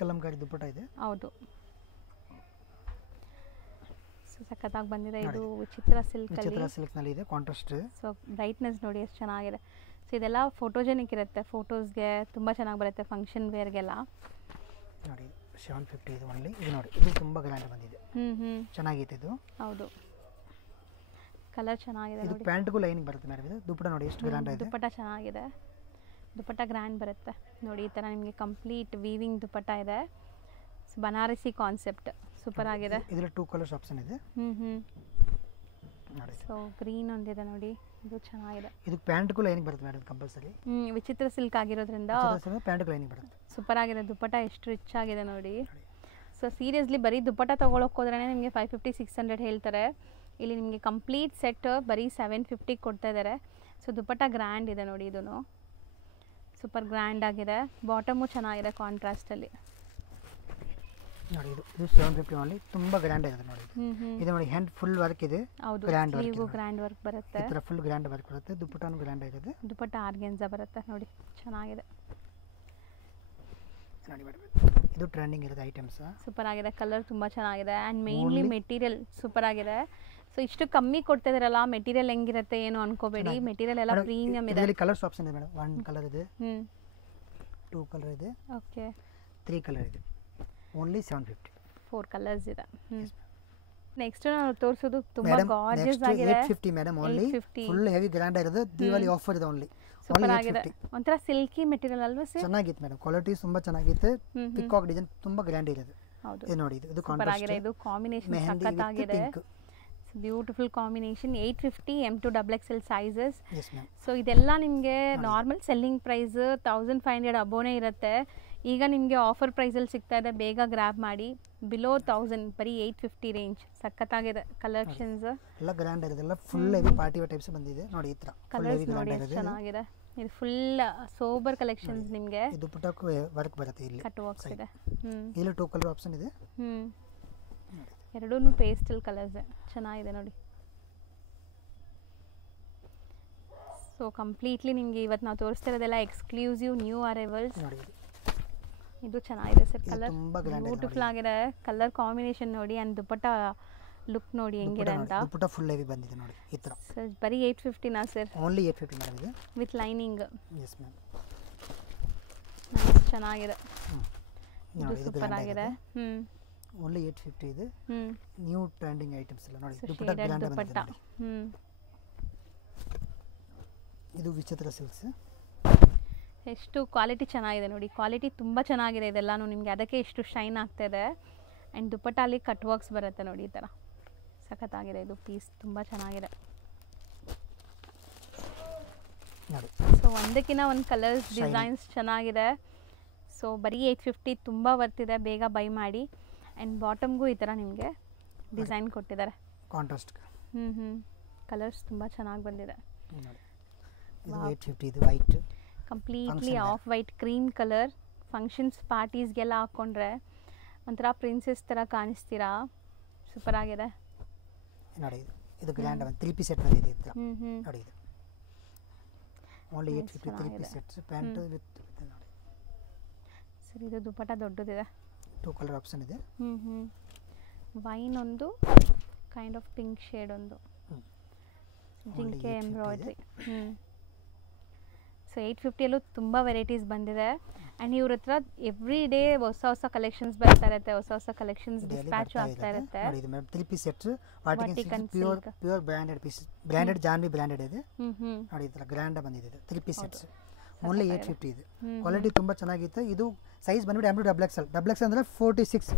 ಕಲಂಕಾರಿ ದುಪ್ಪಟ್ಟ ಇದೆ. ಹೌದು. ಸಖತ್ತಾಗಿ ಬಂದಿದೆ. ಇದು ವಿಚಿತ್ರ ವಿಚಿತ್ರ ಸಿಲ್ಕಲ್ಲಿ. ಸಿಲ್ಕ್ನಲ್ಲಿ ಇದೆ ಕಾಂಟ್ರಾಸ್ಟ್. ಸೊ ಬ್ರೈಟ್ನೆಸ್ ನೋಡಿ ಎಷ್ಟು ಚೆನ್ನಾಗಿದೆ. ಸೊ ಇದೆಲ್ಲ ಫೋಟೋಜೆನಿಕ್ ಇರುತ್ತೆ, ಫೋಟೋಸ್ಗೆ ತುಂಬ ಚೆನ್ನಾಗಿ ಬರುತ್ತೆ, ಫಂಕ್ಷನ್ ವೇರ್ಗೆಲ್ಲ. ನೋಡಿ 750 ಇದು ಓನ್ಲಿ. ಇದು ನೋಡಿ ಇದು ತುಂಬ ಗ್ರ್ಯಾಂಡ್ ಬಂದಿದೆ. ಚೆನ್ನಾಗಿದೆ ಇದು. ಹೌದು, ಕಲರ್ ಚೆನ್ನಾಗಿದೆ ಇದು ನೋಡಿ. ಪ್ಯಾಂಟ್ಗೂ ಲೈನಿಂಗ್ ಬರುತ್ತೆ ಮೇಡಮ್. ಇದು ದುಪ್ಪಟ ನೋಡಿ ಎಷ್ಟು ಗ್ರ್ಯಾಂಡ್ ಇದೆ. ದುಪ್ಪಟ ಚೆನ್ನಾಗಿದೆ, ದುಪ್ಪಟ ಗ್ರ್ಯಾಂಡ್ ಬರುತ್ತೆ ನೋಡಿ. ಈ ಥರ ನಿಮಗೆ ಕಂಪ್ಲೀಟ್ ವೀವಿಂಗ್ ದುಪ್ಪಟ ಇದೆ. ಸೊ ಬನಾರಸಿ ಕಾನ್ಸೆಪ್ಟ್ ಸೂಪರ್ ಆಗಿದೆ. ಇದರಲ್ಲಿ 2 ಕಲರ್ಸ್ ಆಪ್ಷನ್ ಇದೆ ನೋಡಿ. ಸೊ ಗ್ರೀನ್ ಒಂದಿದೆ ನೋಡಿ, ಇದು ಚೆನ್ನಾಗಿದೆ. ಇದು ಪ್ಯಾಂಟ್ಗೂ ಲೈನಿಂಗ್ ಬರುತ್ತೆ ಮೇಡಮ್ ಕಂಪಲ್ಸರಿ. ವಿಚಿತ್ರ ಸಿಲ್ಕ್ ಆಗಿರೋದ್ರಿಂದ ಪ್ಯಾಂಟ್ಗೂ ಲೈನಿಂಗ್ ಬರುತ್ತೆ. ಸೂಪರ್ ಆಗಿದೆ. ದುಪ್ಪಟ ಎಷ್ಟು ರಿಚ್ ಆಗಿದೆ ನೋಡಿ. ಸೊ ಸೀರಿಯಸ್ಲಿ ಬರೀ ದುಪ್ಪಟ ತೊಗೊಳಕ್ಕೆ ಹೋದ್ರೆ ನಿಮಗೆ 550-600 ಹೇಳ್ತಾರೆ. ಇಲ್ಲಿ ನಿಮಗೆ ಕಂಪ್ಲೀಟ್ ಸೆಟ್ ಬರೀ 750 ಕೊಡ್ತಾ ಇದ್ದಾರೆ. ಸೊ ದುಪ್ಪಟ ಗ್ರ್ಯಾಂಡ್ ಇದೆ ನೋಡಿ, ಇದೂ ಸೂಪರ್ ಗ್ರ್ಯಾಂಡ್ ಆಗಿದೆ. ಬಾಟಮು ಚೆನ್ನಾಗಿದೆ ಕಾಂಟ್ರಾಸ್ಟಲ್ಲಿ ನೋಡಿ. ಇದು 750 ಓನ್ಲಿ. ತುಂಬ ಗ್ರ್ಯಾಂಡ್ ಆಗಿದೆ ನೋಡಿ. ಇದು ನೋಡಿ ಹ್ಯಾಂಡ್ ಫುಲ್ ವರ್ಕ್ ಇದೆ. ಹೌದು, ಗ್ರ್ಯಾಂಡ್ ಸ್ಲೀವ್ಗೂ ಗ್ರ್ಯಾಂಡ್ ವರ್ಕ್ ಬರುತ್ತೆ. ಈ ಥರ ಫುಲ್ ಗ್ರ್ಯಾಂಡ್ ವರ್ಕ್ ಬರುತ್ತೆ. ದುಪ್ಪಟನೂ ಗ್ರ್ಯಾಂಡ್ ಆಗಿದೆ. ದುಪ್ಪಟ ಆರ್ಗೆನ್ಸಾ ಬರುತ್ತೆ ನೋಡಿ, ಚೆನ್ನಾಗಿದೆ. ನೋಡಿ ಮೇಡಮ್ ಇದು ಟ್ರೆಂಡಿಂಗ್ ಇರೋದು ಐಟಮ್ಸ್. ಸೂಪರ್ ಆಗಿದೆ, ಕಲರ್ ತುಂಬ ಚೆನ್ನಾಗಿದೆ. ಆ್ಯಂಡ್ ಮೇನ್ಲಿ ಮೆಟೀರಿಯಲ್ ಸೂಪರ್ ಆಗಿದೆ. ಸೊ ಇಷ್ಟು ಕಮ್ಮಿ ಕೊಡ್ತಾ ಇದಾರಲ್ಲ, ಮೆಟೀರಿಯಲ್ ಹೆಂಗಿರುತ್ತೆ ಏನು ಅನ್ಕೋಬೇಡಿ. ಮೆಟೀರಿಯಲ್ ಎಲ್ಲ ಪ್ರೀಮಿಯಂ ಇದೆ. ಇದರಲ್ಲಿ ಕಲರ್ಸ್ ಆಪ್ಷನ್ ಇದೆ ಮೇಡಮ್. 1 ಕಲರ್ ಇದೆ, 2 ಕಲರ್ ಇದೆ, ಓಕೆ, 3 ಕಲರ್ ಇದೆ. ಓನ್ಲಿ 750. 4 ಕಲರ್ಸ್ ಇದೆ. ನೆಕ್ಸ್ಟ್ ನಾವು ತೋರಿಸೋದು ತುಂಬಾ ಗಾರ್ಜಿಯಸ್ ಆಗಿದೆ. 850 madam only. Full heavy grand ಆಗಿರೋದು. ದಿವಾಲಿ ಆಫರ್ ಇದೆ ಓನ್ಲಿ. ಸೂಪರ್ ಆಗಿದೆ. ಒಂಥರ ಸಿಲ್ಕಿ ಮೆಟೀರಿಯಲ್ ಅಲ್ವಾ ಸರ್? ಚೆನ್ನಾಗಿತ್ತು ಮೇಡಮ್, ಕ್ವಾಲಿಟಿ ತುಂಬಾ ಚೆನ್ನಾಗಿತ್ತು. ಪಿಕಾಕ್ ಡಿಸೈನ್ ತುಂಬಾ ಗ್ರ್ಯಾಂಡ್ ಇದೆ. ಹೌದು, ಇದು ನೋಡಿ ಇದು ಸೂಪರ್ ಆಗಿದೆ. ಇದು ಕಾಂಬಿನೇಷನ್ ಸಖತ್ತಾಗಿದೆ. Beautiful combination. 850 M2XXL sizes. So ಇದೆಲ್ಲ ನಿಮಗೆ ನಾರ್ಮಲ್ ಸೆಲ್ಲಿಂಗ್ ಪ್ರೈಸ್ 1500 ಅಬೋನೇ ಇರುತ್ತೆ. ಈಗ ನಿಮಗೆ ಆಫರ್ ಪ್ರೈಸಲ್ಲಿ ಸಿಗ್ತಾ ಇದೆ, ಬೇಗ ಗ್ರ್ಯಾಬ್ ಮಾಡಿ. ಬಿಲೋ 1000 ಬರೀ 850 ರೇಂಜ್. ಸಖತ್ತಾಗಿದೆ ಕಲೆಕ್ಷನ್ಸ್. ಎಲ್ಲ ಗ್ರ್ಯಾಂಡ್ ಇದೆ, ಎಲ್ಲ full heavy party wear types ಬಂದಿದೆ ನೋಡಿ. ಈ ತರ ಕಲರ್ಸ್ ನೋಡಿ ಎಷ್ಟು ಚೆನ್ನಾಗಿದೆ. ಇದು ಫುಲ್ ಸೋಬರ್ ಕಲೆಕ್ಷನ್ಸ್. ನಿಮಗೆ ಇದು ದುಪ್ಪಟಕ್ಕೂ ವರ್ಕ್ ಬರುತ್ತೆ. ಇಲ್ಲಿ ಕಟ್ ವರ್ಕ್ಸ್ ಇದೆ. ಇಲ್ಲಿ 2 ಕಲರ್ ಆಪ್ಷನ್ ಇದೆ. ಎರಡೂ ಪೇಸ್ಟಲ್ ಕಲರ್ಸ್ ಚೆನ್ನಾಗಿದೆ ನೋಡಿ. ಸೊ ಕಂಪ್ಲೀಟ್ಲಿ ನಿಮಗೆ ಇವತ್ತು ನಾವು ತೋರಿಸ್ತಾ ಇರೋದೆಲ್ಲ ಎಕ್ಸ್ಕ್ಲೂಸಿವ್ ನ್ಯೂ ಅರೈವಲ್ಸ್. ಇದು ಚೆನ್ನಾಗಿದೆ ಸರ್, ಕಲರ್ ಬ್ಯೂಟಿಫುಲ್ ಆಗಿದೆ. ಕಲರ್ ಕಾಂಬಿನೇಷನ್ ನೋಡಿ ಆ್ಯಂಡ್ ದುಪ್ಪಟ್ಟ ಲುಕ್ ನೋಡಿ ಹೆಂಗಿದೆ ಅಂತ. ದುಪ್ಪಟ್ಟ ಫುಲ್ ಹೆವಿ ಬಂದಿದೆ ನೋಡಿ ಈ ಥರ. ಸರ್ ಬರೀ 850 ನಾ ಸರ್? ಓನ್ಲಿ 850 ಮೇಡಮ್ ಇದೆ ವಿತ್ ಲೈನಿಂಗ್. Yes ma'am. ಚೆನ್ನಾಗಿದೆ, ಇದು ಸೂಪರ್ ಆಗಿದೆ. ಓನ್ಲಿ 850 ಇದೆ. ನ್ಯೂ ಟ್ರೆಂಡಿಂಗ್ ಐಟಮ್ಸ್ ಎಲ್ಲ ನೋಡಿ. ದುಪ್ಪಟ್ಟ ಗ್ರ್ಯಾಂಡ್ ಬಂದಿದೆ ನೋಡಿ. ಇದು ವಿಚಿತ್ರ ಸಿಲ್ಕ್ಸ್. ಎಷ್ಟು ಕ್ವಾಲಿಟಿ ಚೆನ್ನಾಗಿದೆ ನೋಡಿ. ಕ್ವಾಲಿಟಿ ತುಂಬ ಚೆನ್ನಾಗಿದೆ ಇದೆಲ್ಲನೂ. ನಿಮಗೆ ಅದಕ್ಕೆ ಎಷ್ಟು ಶೈನ್ ಆಗ್ತಾ ಇದೆ. ಆ್ಯಂಡ್ ದುಪ್ಪಟ್ಟಲ್ಲಿ ಕಟ್ ವರ್ಕ್ಸ್ ಬರುತ್ತೆ ನೋಡಿ ಈ ಥರ. ಸಖತ್ತಾಗಿದೆ ಇದು ಪೀಸ್, ತುಂಬ ಚೆನ್ನಾಗಿದೆ. ಸೊ ಒಂದಕ್ಕಿಂತ ಒಂದು ಕಲರ್ಸ್ ಡಿಸೈನ್ಸ್ ಚೆನ್ನಾಗಿದೆ. ಸೊ ಬರೀ 850 ತುಂಬ ವರ್ತಿದೆ, ಬೇಗ ಬೈ ಮಾಡಿ. ಆ್ಯಂಡ್ ಬಾಟಮ್ಗೂ ಈ ಥರ ನಿಮಗೆ ಡಿಸೈನ್ ಕೊಟ್ಟಿದ್ದಾರೆ ಕಾಂಟ್ರಾಸ್ಟ್. ಕಲರ್ಸ್ ತುಂಬ ಚೆನ್ನಾಗಿ ಬಂದಿದೆ. ಇದು 850 ಇದು white, completely off white cream colour. Functions ಪಾರ್ಟೀಸ್ಗೆಲ್ಲ ಹಾಕ್ಕೊಂಡ್ರೆ ಒಂಥರ ಪ್ರಿನ್ಸೆಸ್ ಥರ ಕಾಣಿಸ್ತೀರಾ. ಸೂಪರ್ ಆಗಿದೆ ನೋಡಿ. ಇದು ಗ್ರ್ಯಾಂಡ್ 3 ಪೀಸ್ ಸೆಟ್ ಬಂದಿದೆ ಇದು ನೋಡಿ. ಇದು only 850 3 piece sets. Pant with ನೋಡಿ ಸರ್. ಇದು ದುಪ್ಪಟ್ಟ ದೊಡ್ಡದಿದೆ. 2 ಕಲರ್ ಆಪ್ಷನ್ ಇದೆ. ವೈನ್ ಒಂದು, ಕೈಂಡ್ ಆಫ್ ಪಿಂಕ್ ಶೇಡ್ ಒಂದು, ಜಿಂಕೆ ಎಂಬ್ರಾಯ್ಡ್ರಿ. ಸೊ 850ಯಲ್ಲೂ ತುಂಬ ವೆರೈಟೀಸ್ ಬಂದಿದೆ. ಆ್ಯಂಡ್ ಇವ್ರ ಹತ್ರ ಎವ್ರಿ ಡೇ ಹೊಸ ಹೊಸ ಕಲೆಕ್ಷನ್ಸ್ ಬರ್ತಾ ಇರುತ್ತೆ, ಹೊಸ ಹೊಸ ಕಲೆಕ್ಷನ್ಸ್ ಡಿಸ್ಪ್ಯಾಚ್ ಆಗ್ತಾ ಇರುತ್ತೆ. ನೋಡಿ ಇದು 3 ಪೀಸ್ ಸೆಟ್ಸ್ ವಾಟಿಕನ್ pure branded piece. Branded Janvi branded ಇದೆ ನೋಡಿ. ಈ ಥರ ಗ್ರ್ಯಾಂಡ್ ಬಂದಿದೆ. 3 ಪೀಸ್ ಸೆಟ್ಸ್ ಓನ್ಲಿ 850 ಇದೆ. ಕ್ವಾಲಿಟಿ ತುಂಬ ಚೆನ್ನಾಗಿತ್ತು. ಇದು ಸೈಜ್ ಬಂದ್ಬಿಟ್ಟು M2XXL. XXL ಅಂದರೆ 46.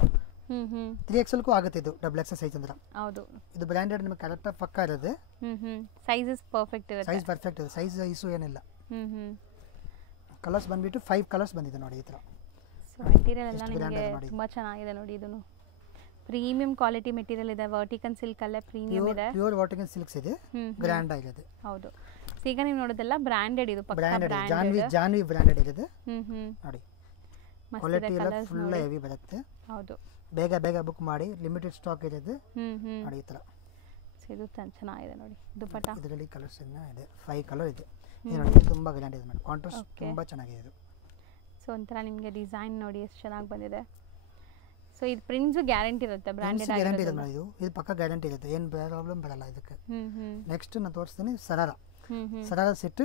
3XL ಆಗುತ್ತೆ ಇದು XXL ಸೈಜ್ ಅಂದ್ರೆ. ಹೌದು, ಇದು ಬ್ರಾಂಡೆಡ್ ನಿಮಗೆ ಕರೆಕ್ಟಾಗಿ ಪಕ್ಕ ಇರುತ್ತೆ. ಸೈಜಸ್ ಪರ್ಫೆಕ್ಟ್ ಇರುತ್ತೆ. ಸೈಜ್ ಪರ್ಫೆಕ್ಟ್ ಇದೆ, ಸೈಜ್ ಇಶ್ಯೂ ಏನಿಲ್ಲ. ಕಲರ್ಸ್ ಬಂದ್ಬಿಟ್ಟು 5 ಕಲರ್ಸ್ ಬಂದಿದೆ ನೋಡಿ ಈ ಥರ. ಸೊ ಮೆಟೀರಿಯಲ್ ಎಲ್ಲ ನಿಮಗೆ ತುಂಬ ಚೆನ್ನಾಗಿದೆ ನೋಡಿ. ಇದನ್ನು ಪ್ರೀಮಿಯಂ ಕ್ವಾಲಿಟಿ ಮೆಟೀರಿಯಲ್ ಇದೆ. ವರ್ಟಿಕನ್ ಸಿಲ್ಕ್ ಅಲ್ಲೇ ಪ್ರೀಮಿಯಂ ಇದೆ. ಪ್ಯೂರ್ ವರ್ಟಿಕನ್ ಸಿಲ್ಕ್ಸ್ ಇದೆ, ಗ್ರ್ಯಾಂಡ್ ಆಗಿದೆ. ಹೌದು. ಸೊ ಈಗ ನೀವು ನೋಡೋದೆಲ್ಲ ಬ್ರಾಂಡೆಡ್. ಇದು ಪಕ್ಕಾ ಬ್ರಾಂಡೆಡ್, ಜಾನ್ವಿ ಬ್ರಾಂಡೆಡ್ ಇದೆ ನೋಡಿ. ಮಸ್ತ್ ಕ್ವಾಲಿಟಿ ಇದೆ, ಎಲ್ಲ ಕಲರ್ಸ್ ಫುಲ್ ನೋಡಿ. ಹೆವಿ ಬರುತ್ತೆ. ಹೌದು, ಬೇಗ ಬೇಗ ಬುಕ್ ಮಾಡಿ, ಲಿಮಿಟೆಡ್ ಸ್ಟಾಕ್ ಇದೆ ನೋಡಿ ಈ ಥರ. ಸೊ ಇದು ಚೆನ್ನಾಗಿದೆ ನೋಡಿ ದುಪ್ಪಟ್ಟ. ಇದರಲ್ಲಿ ಕಲರ್ಸ್ ಇದೆ, 5 ಕಲರ್ ಇದೆ. ಇದು ನೋಡಿ ತುಂಬ ಗ್ರ್ಯಾಂಡ್ ಇದೆ ನೋಡಿ. ಕಾಂಟ್ರಾಸ್ಟ್ ತುಂಬ ಚೆನ್ನಾಗಿದೆ ಇದು. ಸೊ ಒಂಥರ ನಿಮಗೆ ಡಿಸೈನ್ ನೋಡಿ ಎಷ್ಟು ಚೆನ್ನಾಗಿ ಬಂದಿದೆ. ಸೊ ಇದು ಪ್ರಿಂಟ್ಸ್ ಗ್ಯಾರಂಟಿ ಇರುತ್ತೆ ಬ್ರಾಂಡೆಡ್ ಗ್ಯಾರಂಟಿ ಇದೆ ಮೇಡಮ್. ಇದು ಪಕ್ಕ ಗ್ಯಾರಂಟಿ ಇರುತ್ತೆ, ಏನು ಪ್ರಾಬ್ಲಮ್ ಬರಲ್ಲ ಇದಕ್ಕೆ. ನೆಕ್ಸ್ಟ್ ನಾನು ತೋರಿಸ್ತೀನಿ sharara. Sharara set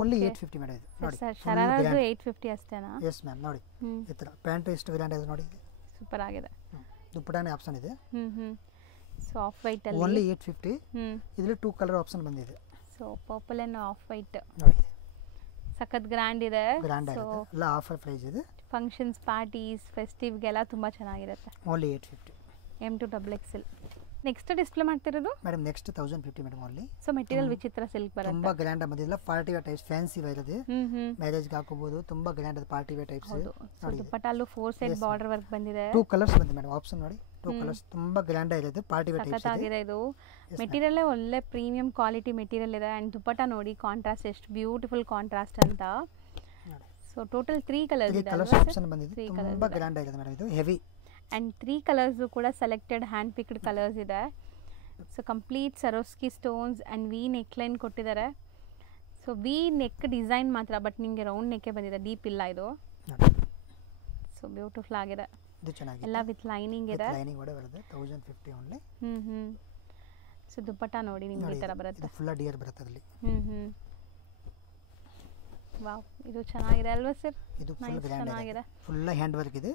only 850 madam. ಇದು ನೋಡಿ ಶರಾರದ್ದು 850 ಅಷ್ಟೇನಾ? S ma'am. ನೋಡಿ ಈ ಥರ ಪ್ಯಾಂಟ್ ಎಷ್ಟು ಗ್ರ್ಯಾಂಡ್ ಇದೆ ನೋಡಿ. ಸೂಪರ್ ಆಗಿದೆ. ದುಪ್ಪಟಾನೇ ಆಪ್ಷನ್ ಇದೆ. ಸೊ ಆಫ್ ವೈಟ್ ಅಲ್ಲಿ ಓನ್ಲಿ 850. ಇದರಲ್ಲಿ 2 ಕಲರ್ ಆಪ್ಷನ್ ಬಂದಿದೆ. So purple and off white ನೋಡಿ, ಸಖತ್ ಗ್ರ್ಯಾಂಡ್ ಇದೆ. ಗ್ರ್ಯಾಂಡ್ ಆಗಿದೆ, ಎಲ್ಲ ಆಫರ್ ಪ್ರೈಸ್ ಇದೆ. ಫಂಕ್ಷನ್ಸ್, ಪಾರ್ಟೀಸ್, ಫೆಸ್ಟಿವ್ಗೆಲ್ಲ ತುಂಬ ಚೆನ್ನಾಗಿರುತ್ತೆ. ಓನ್ಲಿ 850. M2XXL. ನೆಕ್ಸ್ಟ್ ಡಿಸ್ಪ್ಲೇ ಮಾಡ್ತಿರೋದು madam next 1050 madam only. So material ವಿಚಿತ್ರ ಸಿಲ್ಕ್ ಬರುತ್ತೆ, ತುಂಬಾ ಗ್ರ್ಯಾಂಡ್ ಬಂದಿಲ್ಲ. Party wear types, fancy wear ಇದೆ, ಮ್ಯಾರೇಜ್ಗೆ ಹಾಕೋಬಹುದು. ತುಂಬಾ grand party wear types. ದುಪ್ಪಟ್ಟಲ್ಲೂ 4 side border work ಬಂದಿದೆ. 2 ಕಲರ್ಸ್ ಬಂದಿದೆ ಮೇಡಮ್ ಆಪ್ಷನ್ ನೋಡಿ. 2 ಕಲರ್ಸ್ ತುಂಬಾ ಗ್ರ್ಯಾಂಡ್ ಆಗಿದೆ, ಪಾರ್ಟಿ ವೇರ್ ಟೈಪ್ಸ್ ಆಗಿದೆ. ಇದು ಮೆಟೀರಿಯಲ್ ಒಳ್ಳೆ ಪ್ರೀಮಿಯಂ ಕ್ವಾಲಿಟಿ ಮೆಟೀರಿಯಲ್ ಇದೆ. ಅಂಡ್ ದುಪ್ಪಟ್ಟ ನೋಡಿ ಕಾಂಟ್ರಾಸ್ಟ್ ಎಷ್ಟು ಬ್ಯೂಟಿಫುಲ್ ಕಾಂಟ್ರಾಸ್ಟ್ ಅಂತ. ಸೊ ಟೋಟಲ್ 3 ಕಲರ್ಸ್ ಇದೆ. ಕಲರ್ಸ್ ಆಪ್ಷನ್ ಬಂದಿದೆ, ತುಂಬಾ ಗ್ರ್ಯಾಂಡ್ ಆಗಿದೆ ಮೇಡಮ್. ಇದು ಹೆವಿ ಅಂಡ್ 3 ಕಲರ್ಸ್ ಕೂಡ ಸೆಲೆಕ್ಟೆಡ್ ಹ್ಯಾಂಡ್ ಪಿಕ್ಡ್ ಕಲರ್ಸ್ ಇದೆ. So complete ಸರೋಸ್ಕಿ stones and we neck line ಕೊಟ್ಟಿದ್ದಾರೆ. ಸೊ ವಿ ನೆಕ್ ಡಿಸೈನ್ ಮಾತ್ರ, ಬಟ್ ನಿಮಗೆ ರೌಂಡ್ ನೆಕ್ಕೆ ಬಂದಿದೆ, ಡೀಪ್ ಇಲ್ಲ ಇದು. ಸೊ ಬ್ಯೂಟಿಫುಲ್ ಆಗಿದೆ, ಇದು ಚೆನ್ನಾಗಿದೆ, ಎಲ್ಲ ವಿತ್ ಲೈನಿಂಗ್ ಇದೆ. ಲೈನಿಂಗ್ ಕೂಡ ಬರುತ್ತೆ. 1050 ಓನ್ಲಿ. ಸೊ ದುಪ್ಪಟ್ಟ ನೋಡಿ ನಿಮಗೆ ಈ ತರ ಬರುತ್ತೆ. ಇದು ಫುಲ್ ಡಿಯರ್ ಬರುತ್ತೆ ಅದರಲ್ಲಿ. ವಾವ್, ಇದು ಚೆನ್ನಾಗಿದೆ ಅಲ್ವಾ ಸರ್? ಇದು ಫುಲ್ ಗ್ರ್ಯಾಂಡ್ ಆಗಿದೆ, ಫುಲ್ ಹ್ಯಾಂಡ್ ವರ್ಕ್ ಇದೆ.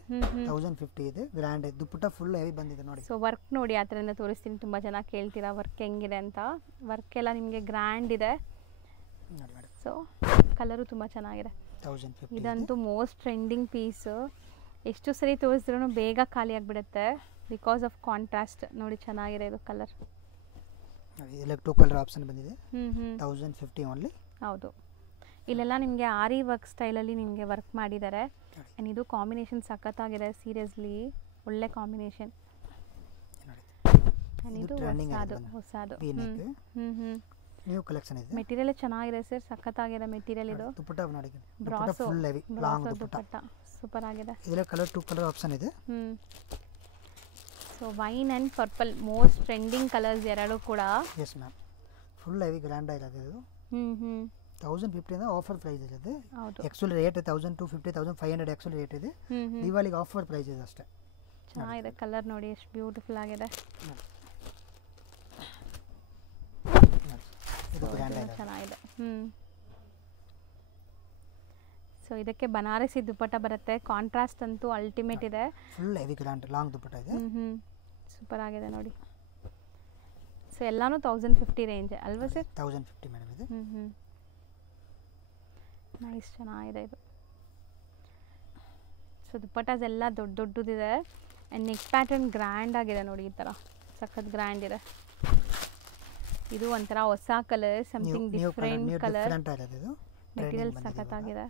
1050 ಇದೆ, ಗ್ರ್ಯಾಂಡ್ ಇದೆ. ದುಪ್ಪಟ್ಟ ಫುಲ್ ಹೆವಿ ಬಂದಿದೆ ನೋಡಿ. ಸೊ ವರ್ಕ್ ನೋಡಿ ಆ ಥರದಿಂದ ತೋರಿಸ್ತೀನಿ, ತುಂಬ ಜನ ಕೇಳ್ತೀರಾ ವರ್ಕ್ ಹೆಂಗಿದೆ ಅಂತ. ವರ್ಕ್ ಎಲ್ಲ ನಿಮಗೆ ಗ್ರ್ಯಾಂಡ್ ಇದೆ. ಸೊ ಕಲರು ತುಂಬ ಚೆನ್ನಾಗಿದೆ. 1050 ಇದಂತೂ ಮೋಸ್ಟ್ ಟ್ರೆಂಡಿಂಗ್ ಪೀಸ್. ಎಷ್ಟು ಸರಿ ತೋರಿಸಿದ್ರೂ ಬೇಗ ಖಾಲಿ ಆಗಿಬಿಡುತ್ತೆ ಬಿಕಾಸ್ ಆಫ್ ಕಾಂಟ್ರಾಸ್ಟ್. ನೋಡಿ ಚೆನ್ನಾಗಿದೆ ಇದು ಕಲರ್. ಇದೆಲ್ಲ 2 ಕಲರ್ ಆಪ್ಷನ್ ಬಂದಿದೆ. 1050 ಓನ್ಲಿ. ಹೌದು, ಇಲ್ಲೆಲ್ಲ ನಿಮಗೆ ಆರಿ ವರ್ಕ್ ಸ್ಟೈಲಲ್ಲಿ ನಿಮಗೆ ವರ್ಕ್ ಮಾಡಿದ್ದಾರೆ. ಆ್ಯಂಡ್ ಇದು ಕಾಂಬಿನೇಷನ್ ಸಖತ್ತಾಗಿದೆ, ಸೀರಿಯಸ್ಲಿ ಒಳ್ಳೆ ಕಾಂಬಿನೇಷನ್. ಇದು ಹೊಸದು ನ್ಯೂ ಕಲೆಕ್ಷನ್ ಇದೆ. ಮೆಟೀರಿಯಲ್ ಚೆನ್ನಾಗಿದೆ ಸರ್, ಸಖತ್ತಾಗಿದೆ ಮೆಟೀರಿಯಲ್. ಇದು ದುಪ್ಪಟ್ಟ ನೋಡಿ, dupatta full heavy long dupatta, super ಆಗಿದೆ. ಇದರ ಕಲರ್ 2 ಕಲರ್ ಆಪ್ಷನ್ ಇದೆ. So wine and purple most trending colours ಎರಡು ಕೂಡ. Yes ma'am, full heavy grand ಆಗಿದೆ ಇದು. 1050 ಅಂದ್ರೆ ಆಫರ್ ಪ್ರೈಸ್ ಇದೆ. ಆಕ್ಚುಲಿ ರೇಟ್ 1250 1500 ಆಕ್ಚುಲಿ ರೇಟ್ ಇದೆ. ದಿವಾಲಿಗೆ ಆಫರ್ ಪ್ರೈಸ್ ಇದೆ ಅಷ್ಟೇ. ಚೆನ್ನಾಗಿದೆ ಕಲರ್ ನೋಡಿ, ಎಷ್ಟು ಬ್ಯೂಟಿಫುಲ್ ಆಗಿದೆ. ಇದು ಗ್ರ್ಯಾಂಡ್ ಆಗಿದೆ, ಚೆನ್ನಾಗಿದೆ. ಸೊ ಇದಕ್ಕೆ ಬನಾರಸಿ ದುಪ್ಪಟ್ಟ ಬರುತ್ತೆ. ಕಾಂಟ್ರಾಸ್ಟ್ ಅಂತೂ ಅಲ್ಟಿಮೇಟ್ ಇದೆ, ಫುಲ್ ಹೆವಿ ಗ್ರ್ಯಾಂಡ್ ಲಾಂಗ್ ದುಪ್ಪಟ್ಟ ಇದೆ. ಸೂಪರ್ ಆಗಿದೆ ನೋಡಿ. ಸೊ ಎಲ್ಲಾನು 1050 ರೇಂಜ್ ಅಲ್ವಾ ಸರ್? 1050 ಮೇಡಮ್ ಇದೆ. ನೈಸ್, ಚೆನ್ನಾಗಿದೆ ಇದು. ಸೊ ದುಪ್ಪಟ್ಟಾಸ್ ಎಲ್ಲ ದೊಡ್ಡದಿದೆ. ಆ್ಯಂಡ್ ನೆಕ್ ಪ್ಯಾಟರ್ನ್ ಗ್ರ್ಯಾಂಡ್ ಆಗಿದೆ ನೋಡಿ, ಈ ಥರ ಸಖತ್ ಗ್ರ್ಯಾಂಡ್ ಇದೆ. ಇದು ಒಂಥರ ಹೊಸ colour, something different colour. Material ಸಖತ್ತಾಗಿದೆ.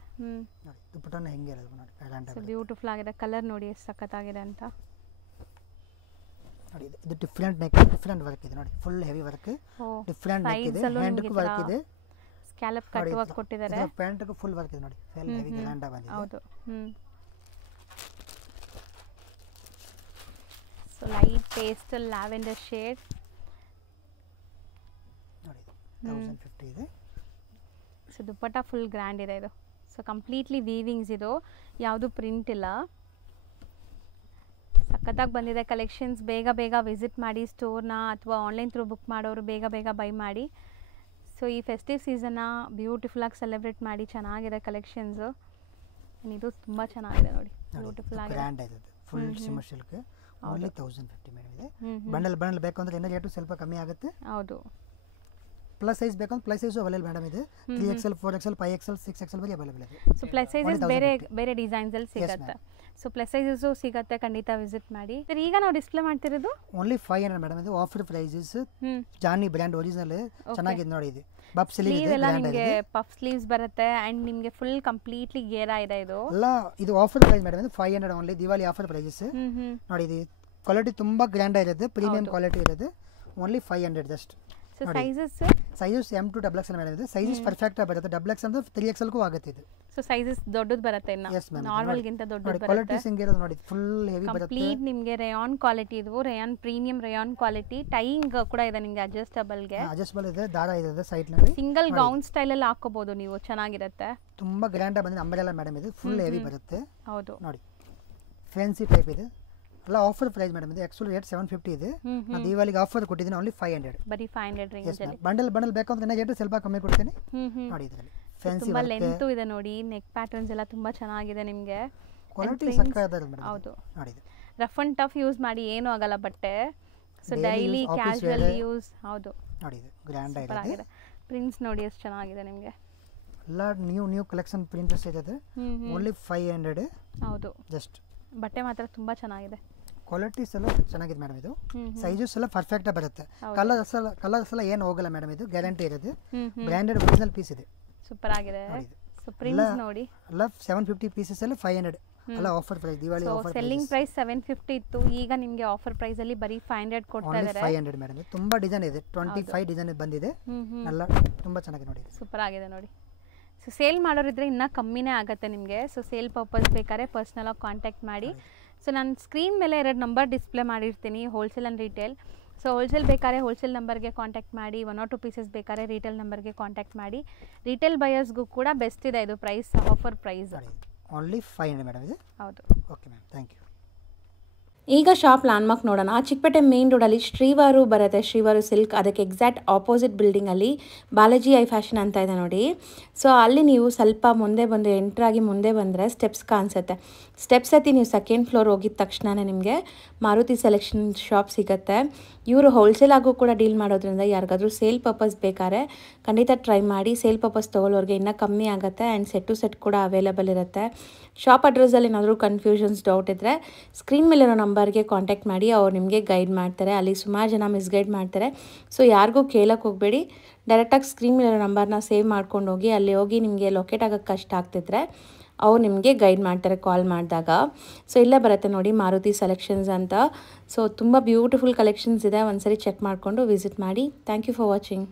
ದುಪ್ಪಟ್ಟನ ಹೆಂಗೆ ಇರೋದು ನೋಡಿ, ಗ್ರ್ಯಾಂಡ್ ಆಗಿದೆ, ಬ್ಯೂಟಿಫುಲ್ ಆಗಿದೆ. ಕಲರ್ ನೋಡಿ ಎಷ್ಟು ಸಖತ್ತಾಗಿದೆ ಅಂತ ನೋಡಿ. ಇದು ಡಿಫ್ರೆಂಟ್ ನೆಕ್, ಡಿಫ್ರೆಂಟ್ ವರ್ಕ್ ಇದೆ ನೋಡಿ, full heavy work, different neck ಇದೆ, ಹ್ಯಾಂಡ್ಗೂ ವರ್ಕ್ ಇದೆ, ಸ್ಕ್ಯಾಲಪ್ ಕಟ್ ವರ್ಕ್ ಕೊಟ್ಟಿದ್ದಾರೆ. ಪ್ಯಾಂಟ್ಗೂ ಫುಲ್ ವರ್ಕ್ ಇದೆ ನೋಡಿ, ಫುಲ್ ಹೆವಿ ಗ್ರ್ಯಾಂಡ್ ಆಗಿದೆ. ಹೌದು. So light pastel lavender shade ನೋಡಿ, 1050 ಇದೆ. ಸೊ ದುಪ್ಪಟ್ಟ ಫುಲ್ ಗ್ರ್ಯಾಂಡ್ ಇದೆ ಇದು. ಸೊ ಕಂಪ್ಲೀಟ್ಲಿ ವೀವಿಂಗ್ಸ್, ಇದು ಯಾವುದು ಪ್ರಿಂಟ್ ಇಲ್ಲ. ಸಖತ್ತಾಗಿ ಬಂದಿದೆ ಕಲೆಕ್ಷನ್ಸ್. ಬೇಗ ವಿಸಿಟ್ ಮಾಡಿ ಸ್ಟೋರ್ನ, ಅಥವಾ ಆನ್ಲೈನ್ ಥ್ರೂ ಬುಕ್ ಮಾಡೋರು ಬೇಗ ಬೈ ಮಾಡಿ. ಸೊ ಈ ಫೆಸ್ಟಿವ್ ಸೀಸನ್ನ ಬ್ಯೂಟಿಫುಲ್ಲಾಗಿ ಸೆಲೆಬ್ರೇಟ್ ಮಾಡಿ. ಚೆನ್ನಾಗಿದೆ ಕಲೆಕ್ಷನ್ಸು. ಇದು ತುಂಬ ಚೆನ್ನಾಗಿದೆ ನೋಡಿ, ಬ್ಯೂಟಿಫುಲ್ ಆಗಿದೆ, ಗ್ರ್ಯಾಂಡ್ ಆಗಿದೆ. Full shimmer silk only 1050 madam ಇದೆ. ಬಂಡಲ್ ಬೇಕು ಅಂದರೆ ಇನ್ನೂ ರೇಟು ಸ್ವಲ್ಪ ಕಮ್ಮಿ ಆಗುತ್ತೆ. ಹೌದು. ಪ್ಲಸ್ ಸೈಜ್ ಬೇಕಂದ್ರೆ ಪ್ಲಸ್ ಸೈಜು ಅವೈಲೇಬಲ್ ಮೇಡಮ್ ಇದೆ. 3XL 4XL 5XL 6XL ಬರೀ ಅವೈಲೇಬಲ್ ಇದೆ. ಸೊ ಪ್ಲಸ್ ಸೈಜಸ್ ಬೇರೆ ಡಿಸೈನ್ಸಲ್ಲಿ ಸಿಗುತ್ತೆ. ಸೊ ಪ್ಲಸ್ ಸೈಜಸ್ಸು ಸಿಗುತ್ತೆ, ಖಂಡಿತ ವಿಸಿಟ್ ಮಾಡಿ. ಸರ್ ಈಗ ನಾವು ಡಿಸ್ಪ್ಲೇ ಮಾಡ್ತಿರೋದು ಓನ್ಲಿ 500 ಮೇಡಮ್. ಇದು ಆಫರ್ ಪ್ರೈಸಸ್. ಜಾನಿ ಬ್ರ್ಯಾಂಡ್ ಒರಿಜಿನಲ್ ಚೆನ್ನಾಗಿದೆ ನೋಡಿ. ಇದು ಬಫ್ ಸ್ಲೀವ್ ಎಲ್ಲ ನಿಮಗೆ ಪಫ್ ಸ್ಲೀವ್ಸ್ ಬರುತ್ತೆ. ಅಂಡ್ ನಿಮಗೆ ಫುಲ್ ಕಂಪ್ಲೀಟ್ಲಿ ಗೇರಾ ಇದೆ. ಇದು ಎಲ್ಲ ಇದು ಆಫರ್ ಪ್ರೈಸ್ ಮೇಡಮ್. ಇದು 500 ಓನ್ಲಿ, ದಿವಾಲಿ ಆಫರ್ ಪ್ರೈಸಸ್ ನೋಡಿ. ಇದು ಕ್ವಾಲಿಟಿ ತುಂಬಾ ಗ್ರ್ಯಾಂಡ್ ಆಗಿರುತ್ತೆ, ಪ್ರೀಮಿಯಂ ಕ್ವಾಲಿಟಿ ಇರುತ್ತೆ. Only 500 just. So sizes M2XXL madam ಇದೆ. ಸೈಜಸ್ ಪರ್ಫೆಕ್ಟ್ ಆಗಿ ಬರುತ್ತೆ. XXL ಅಂದ್ರೆ 3XL ಗೂ ಆಗುತ್ತೆ ಇದು. ಸೊ ಸೈಜಸ್ ದೊಡ್ಡದು ಬರುತ್ತೆ, ಇನ್ನು ನಾರ್ಮಲ್ ಗಿಂತ ದೊಡ್ಡದು ಬರುತ್ತೆ. ಕ್ವಾಲಿಟಿ ಸಿಂಗಿರೋದು ನೋಡಿ, ಫುಲ್ ಹೆವಿ ಬರುತ್ತೆ. ಕಂಪ್ಲೀಟ್ ನಿಮಗೆ ರೇಯಾನ್ ಕ್ವಾಲಿಟಿ. ಇದು rayon premium rayon quality. Tying ಕೂಡ ಇದೆ ನಿಮಗೆ, ಅಡ್ಜಸ್ಟಬಲ್ ಇದೆ, ದಾರ ಇದೆ ಸೈಡ್ ನಲ್ಲಿ. ಸಿಂಗಲ್ ಗೌನ್ ಸ್ಟೈಲ್ ಅಲ್ಲಿ ಹಾಕೋಬಹುದು ನೀವು, ಚೆನ್ನಾಗಿರುತ್ತೆ. ತುಂಬಾ ಗ್ರ್ಯಾಂಡ್ ಆಗಿ ಬಂದಿದೆ. ಅಂಬ್ರೆಲಾ ಮೇಡಮ್ ಇದು ಫುಲ್ ಹೆವಿ ಬರುತ್ತೆ. ಹೌದು ನೋಡಿ, ಫ್ಯಾನ್ಸಿ ಟೈಪ್ ಇದೆ. ಎಲ್ಲ ಆಫರ್ ಪ್ರೈಸ್ ಮೇಡಮ್ ಇದು. ಆ್ಯಕ್ಚುಲಿ ರೇಟ್ 750 ಇದೆ. ನಾನು ದೀಪಾವಳಿಗೆ ಆಫರ್ ಕೊಟ್ಟಿದ್ದೀನಿ, ಓನ್ಲಿ 500. ಬರೀ 500 ರೇಂಜಲ್ಲಿ. ಬಂಡಲ್ ಬೇಕಂದ್ರೆ ಇನ್ನೂ ರೇಟ್ ಸ್ವಲ್ಪ ಕಮ್ಮಿ ಕೊಡ್ತೀನಿ ನೋಡಿ. ಇದರಲ್ಲಿ ಫ್ಯಾನ್ಸಿ ತುಂಬ ಲೆಂತ್ ಇದೆ ನೋಡಿ, ನೆಕ್ ಪ್ಯಾಟರ್ನ್ಸ್ ಎಲ್ಲ ತುಂಬ ಚೆನ್ನಾಗಿದೆ ನಿಮಗೆ. ಕ್ವಾಲಿಟಿ ಸಕ್ಕತ್ತಾಗಿದೆ ಮೇಡಮ್. ಹೌದು ನೋಡಿ ರಫ್ ಅಂಡ್ ಟಫ್ ಯೂಸ್ ಮಾಡಿ ಏನೂ ಆಗಲ್ಲ ಬಟ್ಟೆ. So daily casual use. ಹೌದು ನೋಡಿ ಇದು ಗ್ರ್ಯಾಂಡ್ ಆಗಿದೆ. ಪ್ರಿಂಟ್ಸ್ ನೋಡಿ ಎಷ್ಟು ಚೆನ್ನಾಗಿದೆ ನಿಮಗೆ. ಎಲ್ಲ ನ್ಯೂ ಕಲೆಕ್ಷನ್ ಪ್ರಿಂಟ್ಸ್ ಇದೆ. ಓನ್ಲಿ 500. ಹೌದು ಜಸ್ಟ್ ಬಟ್ಟೆ ಮಾತ್ರ ತುಂಬ ಚೆನ್ನಾಗಿದೆ. ಕ್ವಾಲಿಟೀಸ್ ಎಲ್ಲ ಚೆನ್ನಾಗಿದೆ ಮೇಡಮ್. ಇದು ಸೈಜಸ್ ಎಲ್ಲ ಪರ್ಫೆಕ್ಟ್ ಆಗಿ ಬರುತ್ತೆ. ಕಲರ್ಸ್ ಎಲ್ಲ ಏನು ಹೋಗಲ್ಲ ಮೇಡಮ್. ಇದು ಗ್ಯಾರಂಟಿ ಇರೋದು. ಬ್ರ್ಯಾಂಡೆಡ್ ಒರಿಜಿನಲ್ ಪೀಸ್ ಇದೆ. ಸೂಪರ್ ಆಗಿದೆ. ಸೊ ಪ್ರಿಂಟ್ಸ್ ನೋಡಿ ಎಲ್ಲ 750 ಪೀಸಸ್ ಎಲ್ಲ 500 ಎಲ್ಲ ಆಫರ್ ಪ್ರೈಸ್. ದಿವಾಳಿ ಆಫರ್. ಸೆಲ್ಲಿಂಗ್ ಪ್ರೈಸ್ 750 ಇತ್ತು, ಈಗ ನಿಮಗೆ ಆಫರ್ ಪ್ರೈಸ್ ಅಲ್ಲಿ ಬರೀ 500 ಕೊಡ್ತಾ ಇದ್ದಾರೆ. 500 ಮೇಡಮ್. ತುಂಬಾ ಡಿಸೈನ್ ಇದೆ, 25 ಡಿಸೈನ್ ಬಂದಿದೆ. ಎಲ್ಲ ತುಂಬಾ ಚೆನ್ನಾಗಿದೆ ನೋಡಿ. ಸೂಪರ್ ಆಗಿದೆ ನೋಡಿ. ಸೊ ಸೇಲ್ ಮಾಡೋರಿದ್ರೆ ಇನ್ನೂ ಕಮ್ಮಿನೇ ಆಗುತ್ತೆ ನಿಮಗೆ. ಸೊ ಸೇಲ್ ಪರ್ಪಸ್ ಬೇಕಾದ್ರೆ ಪರ್ಸ್ನಲಾಗಿ ಕಾಂಟ್ಯಾಕ್ಟ್ ಮಾಡಿ. ಸೊ ನಾನು ಸ್ಕ್ರೀನ್ ಮೇಲೆ 2 ನಂಬರ್ ಡಿಸ್ಪ್ಲೇ ಮಾಡಿರ್ತೀನಿ, wholesale and retail. So wholesale ಬೇಕಾದ್ರೆ ಹೋಲ್ಸೇಲ್ ನಂಬರ್ಗೆ ಕಾಂಟ್ಯಾಕ್ಟ್ ಮಾಡಿ, 1 or 2 ಪೀಸಸ್ ಬೇಕಾದ್ರೆ ರಿಟೇಲ್ ನಂಬರ್ಗೆ ಕಾಂಟ್ಯಾಕ್ಟ್ ಮಾಡಿ. ರಿಟೇಲ್ ಬಯರ್ಸ್ಗೂ ಕೂಡ ಬೆಸ್ಟ್ ಇದೆ ಇದು price, offer price. Only 500 madam ಇದು. ಹೌದು. Okay ma'am, thank you. ಈಗ ಶಾಪ್ ಲ್ಯಾಂಡ್ಮಾರ್ಕ್ ನೋಡೋಣ. ಚಿಕ್ಕಪೇಟೆ ಮೇನ್ ರೋಡಲ್ಲಿ ಶ್ರೀವಾರು ಬರುತ್ತೆ, ಶ್ರೀವಾರು ಸಿಲ್ಕ್. ಅದಕ್ಕೆ ಎಕ್ಸಾಕ್ಟ್ ಆಪೋಸಿಟ್ ಬಿಲ್ಡಿಂಗಲ್ಲಿ ಬಾಲಾಜಿ ಐ ಫ್ಯಾಷನ್ ಅಂತ ಇದೆ ನೋಡಿ. ಸೊ ಅಲ್ಲಿ ನೀವು ಸ್ವಲ್ಪ ಮುಂದೆ ಬಂದು ಎಂಟ್ರಾಗಿ ಮುಂದೆ ಬಂದರೆ ಸ್ಟೆಪ್ಸ್ ಕಾಣಿಸುತ್ತೆ. ಸ್ಟೆಪ್ಸ್ ಹತ್ತಿ ನೀವು 2nd ಫ್ಲೋರ್ ಹೋಗಿದ ತಕ್ಷಣವೇ ನಿಮಗೆ ಮಾರುತಿ ಸೆಲೆಕ್ಷನ್ ಶಾಪ್ ಸಿಗುತ್ತೆ. ಇವರು ಹೋಲ್ಸೇಲ್ ಆಗು ಕೂಡ ಡೀಲ್ ಮಾಡೋದ್ರಿಂದ ಯಾರಿಗಾದ್ರೂ ಸೇಲ್ ಪರ್ಪಸ್ ಬೇಕಾದ್ರೆ ಖಂಡಿತ ಟ್ರೈ ಮಾಡಿ. ಸೇಲ್ ಪರ್ಪಸ್ ತೊಗೊಳ್ಳೋರಿಗೆ ಇನ್ನೂ ಕಮ್ಮಿ ಆಗುತ್ತೆ. ಆ್ಯಂಡ್ ಸೆಟ್ ಟು ಸೆಟ್ ಕೂಡ ಅವೈಲೇಬಲ್ ಇರುತ್ತೆ. ಶಾಪ್ ಅಡ್ರೆಸ್ಸಲ್ಲಿ ಏನಾದರೂ ಕನ್ಫ್ಯೂಷನ್ಸ್ ಡೌಟ್ ಇದ್ದರೆ ಸ್ಕ್ರೀನ್ ಮೇಲಿರೋ ನಂಬರ್ಗೆ ಕಾಂಟ್ಯಾಕ್ಟ್ ಮಾಡಿ, ಅವ್ರು ನಿಮಗೆ ಗೈಡ್ ಮಾಡ್ತಾರೆ. ಅಲ್ಲಿ ಸುಮಾರು ಜನ ಮಿಸ್ಗೈಡ್ ಮಾಡ್ತಾರೆ. ಸೊ ಯಾರಿಗೂ ಕೇಳೋಕ್ಕೆ ಹೋಗಬೇಡಿ, ಡೈರೆಕ್ಟಾಗಿ ಸ್ಕ್ರೀನ್ ಮೇಲಿರೋ ನಂಬರ್ನ ಸೇವ್ ಮಾಡ್ಕೊಂಡು ಹೋಗಿ. ಅಲ್ಲಿ ಹೋಗಿ ನಿಮಗೆ ಲೊಕೇಟ್ ಆಗೋಕ್ಕೆ ಕಷ್ಟ ಆಗ್ತಿದ್ರೆ ಅವ್ರು ನಿಮಗೆ ಗೈಡ್ ಮಾಡ್ತಾರೆ ಕಾಲ್ ಮಾಡಿದಾಗ. ಸೊ ಇಲ್ಲೇ ಬರುತ್ತೆ ನೋಡಿ ಮಾರುತಿ ಸೆಲೆಕ್ಷನ್ಸ್ ಅಂತ. ಸೊ ತುಂಬ ಬ್ಯೂಟಿಫುಲ್ ಕಲೆಕ್ಷನ್ಸ್ ಇದೆ, ಒಂದ್ಸರಿ ಚೆಕ್ ಮಾಡಿಕೊಂಡು ವಿಸಿಟ್ ಮಾಡಿ. Thank you for watching.